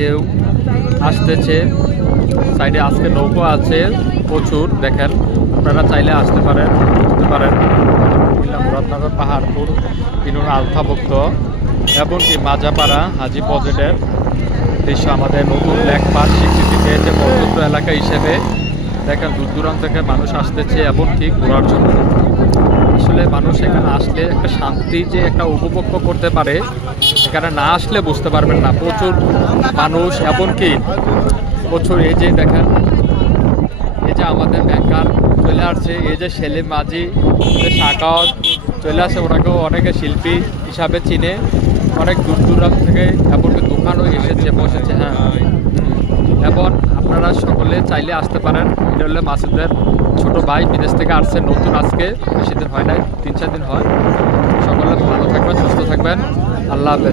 ঢেউ আসতেছে, সাইডে আজকে নৌকো আছে প্রচুর। দেখেন, আপনারা চাইলে আসতে পারেন, ঘুরতে পারেন। মুরাদনগর, পাহাড়পুর, কিনুন, আলতাভুক্ত এমনকি মাজাপাড়া হাজি পজেটের দৃশ্য আমাদের নতুন লেকপাট স্বীকৃতি পেয়েছে পর্যটন এলাকা হিসেবে। দেখেন, দূর দূরান্ত থেকে মানুষ আসতেছে এমনকি ঘোরার জন্য। আসলে মানুষ এখানে আসলে একটা শান্তি যে একটা উপভোগ করতে পারে, এখানে না আসলে বুঝতে পারবেন না। প্রচুর মানুষ, এমনকি প্রচুর, এই যে দেখেন, এই যে আমাদের ব্যাংকার চলে আসছে, এই যে সেলিম মাঝি, শাকাওয়াত চলে আসে, ওনাকেও অনেকে শিল্পী হিসাবে চিনে। অনেক দূর দূরান্ত থেকে এমনকি দোকানও এসেছে, বসেছে। হ্যাঁ, এবং আপনারা সকলে চাইলে আসতে পারেন। এটা হলো মাসুদের ছোট ভাই, বিদেশ থেকে আসছে নতুন, আজকে বেশি দিন হয় নাই, 3-4 দিন হয়। সকলে ভালো থাকবেন, সুস্থ থাকবেন। আল্লাহ হাফেজ।